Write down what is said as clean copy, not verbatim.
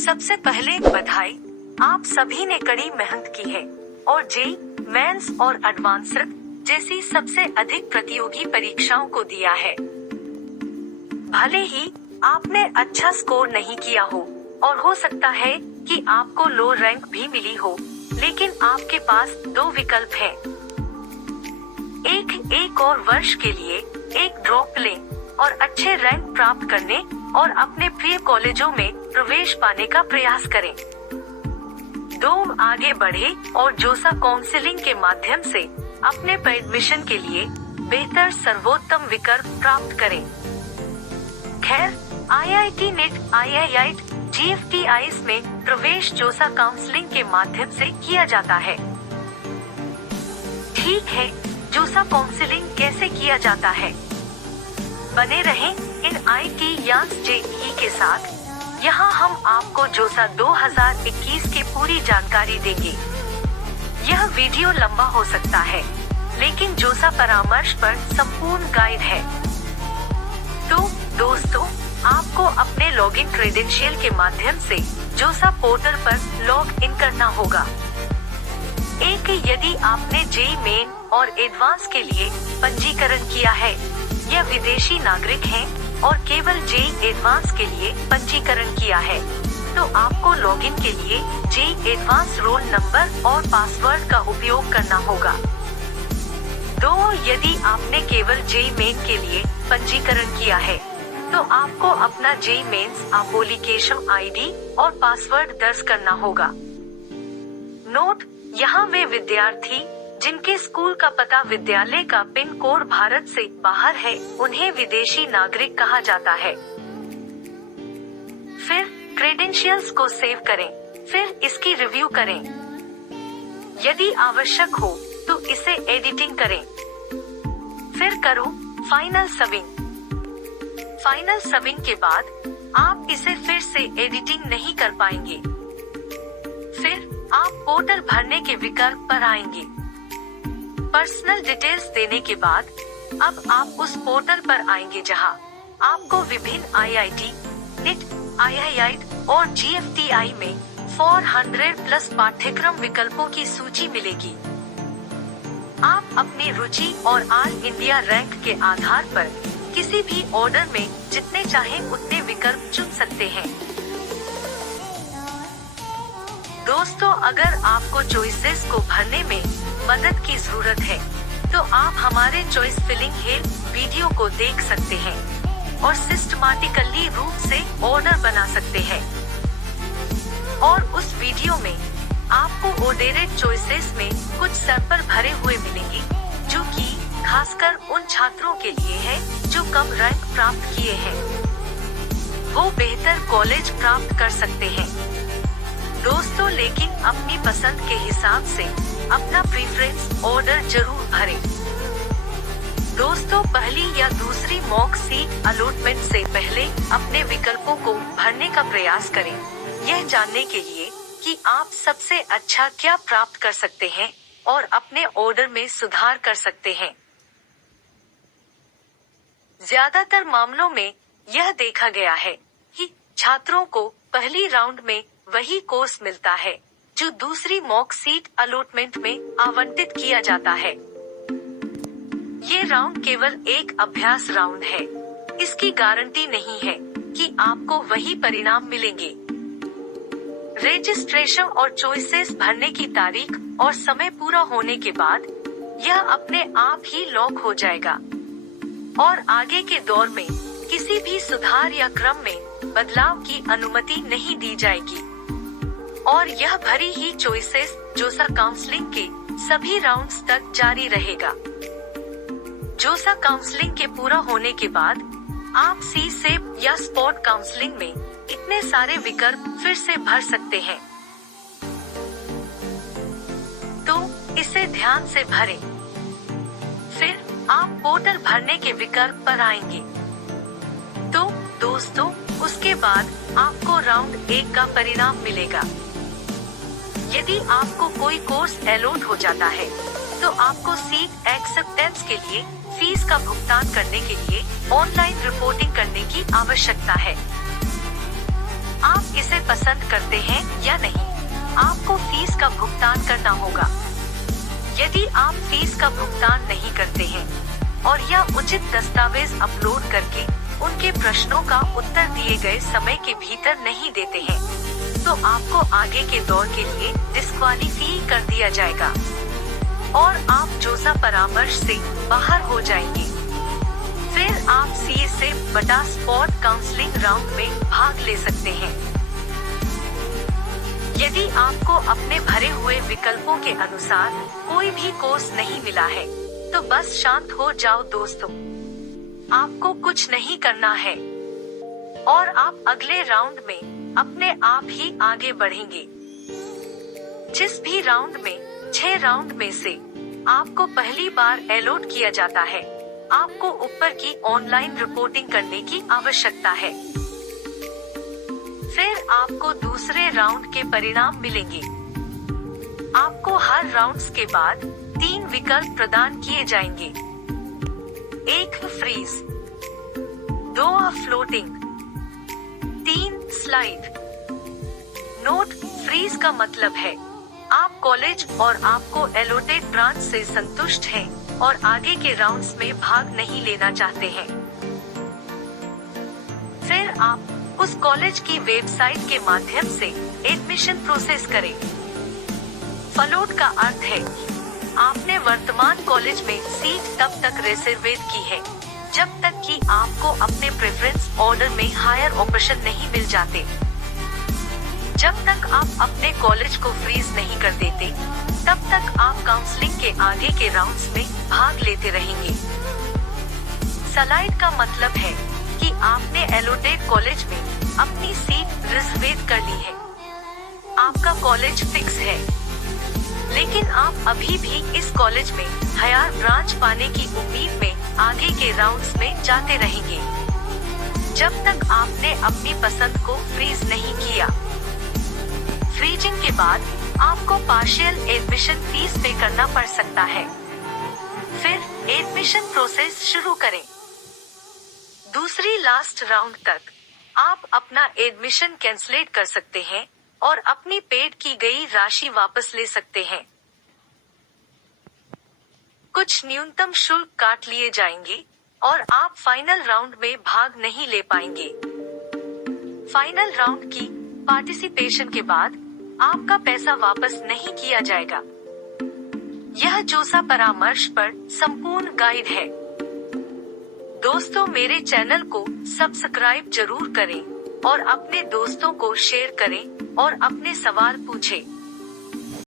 सबसे पहले बधाई, आप सभी ने कड़ी मेहनत की है और जेईई मेंस और एडवांस्ड जैसी सबसे अधिक प्रतियोगी परीक्षाओं को दिया है। भले ही आपने अच्छा स्कोर नहीं किया हो और हो सकता है कि आपको लो रैंक भी मिली हो, लेकिन आपके पास दो विकल्प हैं। एक और वर्ष के लिए एक ड्रॉप लें और अच्छे रैंक प्राप्त करने और अपने प्रिय कॉलेजों में प्रवेश पाने का प्रयास करें। 2 आगे बढ़े और जोसा काउंसलिंग के माध्यम से अपने एडमिशन के लिए बेहतर सर्वोत्तम विकल्प प्राप्त करें। खैर, IIT नेट, IIIT, GFTIs में प्रवेश जोसा काउंसलिंग के माध्यम से किया जाता है। ठीक है, जोसा काउंसलिंग कैसे किया जाता है? बने रहें इन IT या JEE के साथ। यहाँ हम आपको जोसा 2021 की पूरी जानकारी देंगे। यह वीडियो लंबा हो सकता है, लेकिन जोसा परामर्श पर संपूर्ण गाइड है। तो दोस्तों, आपको अपने लॉगिन क्रेडेंशियल के माध्यम से जोसा पोर्टल पर लॉग इन करना होगा। यदि आपने जेईई मेन और एडवांस के लिए पंजीकरण किया है या विदेशी नागरिक हैं और केवल जेईई एडवांस के लिए पंजीकरण किया है, तो आपको लॉगिन के लिए जेईई एडवांस रोल नंबर और पासवर्ड का उपयोग करना होगा। यदि आपने केवल जेईई मेन के लिए पंजीकरण किया है, तो आपको अपना जेईई मेंस एप्लीकेशन आईडी और पासवर्ड दर्ज करना होगा। नोट: यहाँ वे विद्यार्थी जिनके स्कूल का पता विद्यालय का पिन कोड भारत से बाहर है, उन्हें विदेशी नागरिक कहा जाता है। फिर क्रेडेंशियल्स को सेव करें, फिर इसकी रिव्यू करें। यदि आवश्यक हो तो इसे एडिटिंग करें। फिर करो फाइनल सबिंग। फाइनल सबिंग के बाद आप इसे फिर से एडिटिंग नहीं कर पाएंगे। फिर आप पोर्टल भरने के विकल्प पर आएंगे। पर्सनल डिटेल्स देने के बाद अब आप उस पोर्टल पर आएंगे जहां आपको विभिन्न IIT, NIT, IIIT और GFTI में 400+ पाठ्यक्रम विकल्पों की सूची मिलेगी। आप अपनी रुचि और ऑल इंडिया रैंक के आधार पर किसी भी ऑर्डर में जितने चाहे उतने विकल्प चुन सकते हैं। दोस्तों, अगर आपको चॉइसेस को भरने में मदद की जरूरत है, तो आप हमारे चॉइस फिलिंग हेल्प वीडियो को देख सकते हैं और सिस्टमैटिकली रूप से ऑर्डर बना सकते हैं। और उस वीडियो में आपको ऑर्डरेड चॉइसेस में कुछ सैंपल भरे हुए मिलेंगे, जो कि खासकर उन छात्रों के लिए है जो कम रैंक प्राप्त किए हैं। वो बेहतर कॉलेज प्राप्त कर सकते हैं। दोस्तों, लेकिन अपनी पसंद के हिसाब से अपना प्रेफरेंस ऑर्डर जरूर भरें। दोस्तों, पहली या दूसरी मॉक सीट अलॉटमेंट से पहले अपने विकल्पों को भरने का प्रयास करें, यह जानने के लिए कि आप सबसे अच्छा क्या प्राप्त कर सकते हैं और अपने ऑर्डर में सुधार कर सकते हैं। ज्यादातर मामलों में यह देखा गया है कि छात्रों को पहली राउंड में वही कोर्स मिलता है जो दूसरी मॉक सीट अलॉटमेंट में आवंटित किया जाता है। ये राउंड केवल एक अभ्यास राउंड है। इसकी गारंटी नहीं है कि आपको वही परिणाम मिलेंगे। रजिस्ट्रेशन और चॉइसेस भरने की तारीख और समय पूरा होने के बाद यह अपने आप ही लॉक हो जाएगा और आगे के दौर में किसी भी सुधार या क्रम में बदलाव की अनुमति नहीं दी जाएगी और यह भरी ही चॉइसेस जोसा काउंसलिंग के सभी राउंड्स तक जारी रहेगा। जोसा काउंसलिंग के पूरा होने के बाद आप सी-सेप या स्पॉट काउंसलिंग में इतने सारे विकल्प फिर से भर सकते हैं। तो इसे ध्यान से भरें। फिर आप पोर्टल भरने के विकल्प पर आएंगे। तो दोस्तों, उसके बाद आपको राउंड 1 का परिणाम मिलेगा। यदि आपको कोई कोर्स अलॉट हो जाता है, तो आपको सीट एक्सेप्टेंस के लिए फीस का भुगतान करने के लिए ऑनलाइन रिपोर्टिंग करने की आवश्यकता है। आप इसे पसंद करते हैं या नहीं। आपको फीस का भुगतान करना होगा। यदि आप फीस का भुगतान नहीं करते हैं और या उचित दस्तावेज अपलोड करके उनके प्रश्नों का उत्तर दिए गए समय के भीतर नहीं देते हैं, तो आपको आगे के दौर के लिए डिस्क्वालीफाई कर दिया जाएगा और आप जोसा परामर्श से बाहर हो जाएंगे। फिर आप सीए से बटा स्पॉट काउंसलिंग राउंड में भाग ले सकते हैं। यदि आपको अपने भरे हुए विकल्पों के अनुसार कोई भी कोर्स नहीं मिला है, तो बस शांत हो जाओ दोस्तों। आपको कुछ नहीं करना है और आप अगले राउंड में अपने आप ही आगे बढ़ेंगे। जिस भी राउंड में 6 राउंड में से आपको पहली बार अलॉट किया जाता है, आपको ऊपर की ऑनलाइन रिपोर्टिंग करने की आवश्यकता है। फिर आपको दूसरे राउंड के परिणाम मिलेंगे। आपको हर राउंड्स के बाद 3 विकल्प प्रदान किए जाएंगे। 1 freeze, 2 floating, 3 slide. Note: freeze का मतलब है आप कॉलेज और आपको एलोटेड ब्रांच से संतुष्ट हैं और आगे के राउंड्स में भाग नहीं लेना चाहते हैं। फिर आप उस कॉलेज की वेबसाइट के माध्यम से एडमिशन प्रोसेस करें। फलोट का अर्थ है आपने वर्तमान कॉलेज में सीट तब तक रिजर्वेट की है जब तक कि आपको अपने प्रेफरेंस ऑर्डर में हायर ऑप्शन नहीं मिल जाते। जब तक आप अपने कॉलेज को फ्रीज नहीं कर देते, तब तक आप काउंसलिंग के आगे के राउंड्स में भाग लेते रहेंगे। स्लाइड का मतलब है कि आपने एलोटेड कॉलेज में अपनी सीट रिजर्वेट कर ली है। आपका कॉलेज फिक्स है, लेकिन आप अभी भी इस कॉलेज में हायर ब्रांच पाने की उम्मीद में आगे के राउंड्स में जाते रहेंगे, जब तक आपने अपनी पसंद को फ्रीज नहीं किया। फ्रीजिंग के बाद आपको पार्शियल एडमिशन फीस पे करना पड़ सकता है। फिर एडमिशन प्रोसेस शुरू करें। दूसरी लास्ट राउंड तक आप अपना एडमिशन कैंसलेट कर सकते हैं और अपनी पेड की गई राशि वापस ले सकते हैं। कुछ न्यूनतम शुल्क काट लिए जाएंगे और आप फाइनल राउंड में भाग नहीं ले पाएंगे। फाइनल राउंड की पार्टिसिपेशन के बाद आपका पैसा वापस नहीं किया जाएगा। यह जोसा परामर्श पर संपूर्ण गाइड है। दोस्तों, मेरे चैनल को सब्सक्राइब जरूर करें और अपने दोस्तों को शेयर करें और अपने सवाल पूछें।